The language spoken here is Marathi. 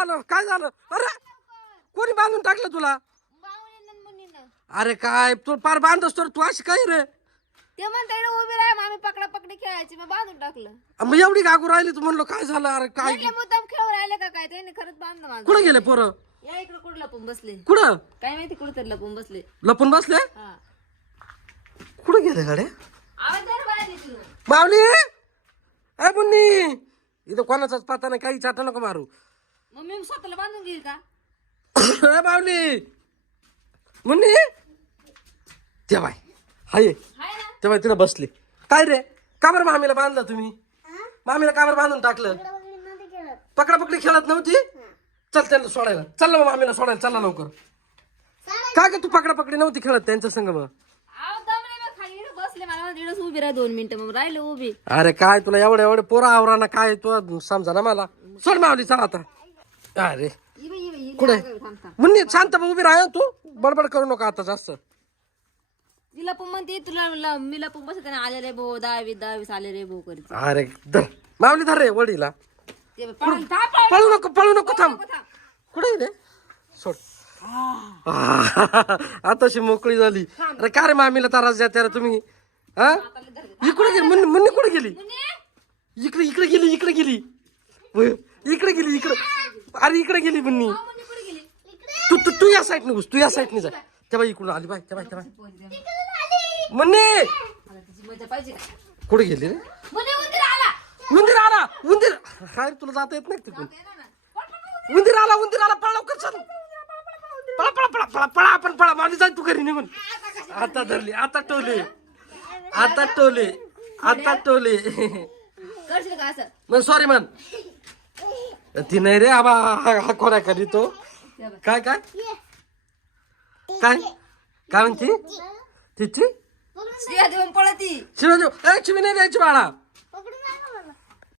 झालं काय झालं? अरे कोणी बांधून टाकलं तुला? अरे काय तू पार बांधतोस तर तू अशी काय रे? ते म्हणते उभी राहा आम्ही पकडा पकडी खेळायची मग बांधून टाकलं. मग एवढी गागू राहिली तू म्हणलो काय झालं? अरे काय म्हटलं मुद्दाम खेळून राहिले का काय त्याने खरंच बांधलं माझं. कुठे गेले पोरं? या इकडे कुठं लपून बसले कुठं काय माहिती कुठं तरी लपून बसले. लपून बसले? हा कुठे गेले गाड्या? आवाज दर बाहेर येतो. बावली अय बुन्नी इथं कोणाचाच पत्ता नाही काही चाटा नको मारू. मग मी स्वतःला बांधून घेईल का? अय बावली मुन्नी ते बाय हाय हाय ना तेव्हा तिला बसले. काय रे का बरं मामीला बांधलं तुम्ही? मामीला का बरं बांधून टाकलं? पकडा पकडी खेळत नव्हती? चल त्यांना सोडायला चल मग मामीला सोडायला चला लवकर. काय का तू पकडा पकडी नव्हती खेळत त्यांच्या संग? मग आव दमले मग खाली इकडे बसले मला इकडेच उभी राहा 2 मिनिटं मग राहिले उभी. अरे काय तुला एवढे पोरं आवराना काय तू समजा ना मला. सोड मावली चल आता. अरे कुठे मुन्नी शांत उभी राहा तू बडबड करू नका आता जास्त. तिला पण म्हणते तुला मी लपून बसत आले रे भाऊ 10-20 आले रे भाऊ करीत. अरे धर मावली धर रे वडीला. ते पळू नको थांब. कुठे रे सोड. आताशी मोकळी झाली. अरे का रे मामीला त्रास द्या रे तुम्ही? हा इकडे गेली मुन्नी कुठे गेली? इकडे गेली इकडे गेली अरे इकडे गेली मुन्नी. तू या साईडने घुस तू या साईडने जा. तेव्हा इकडून आली बाय तेव्हा मुन्नी कुठे गेली रे? उंदीर काय तुला जाता येत नाही तिकडून? उंदीर आला पळा लवकर चल. पळा आपण पळा माझी जाय तू घरी निघून. आता धरली आता टोले मग सॉरी म्हण. ती नाही रे आबा हा कोणा करी तो काय काय काय काय म्हणते तिची देऊन पळती शिवाजी नाही द्यायची बाळा.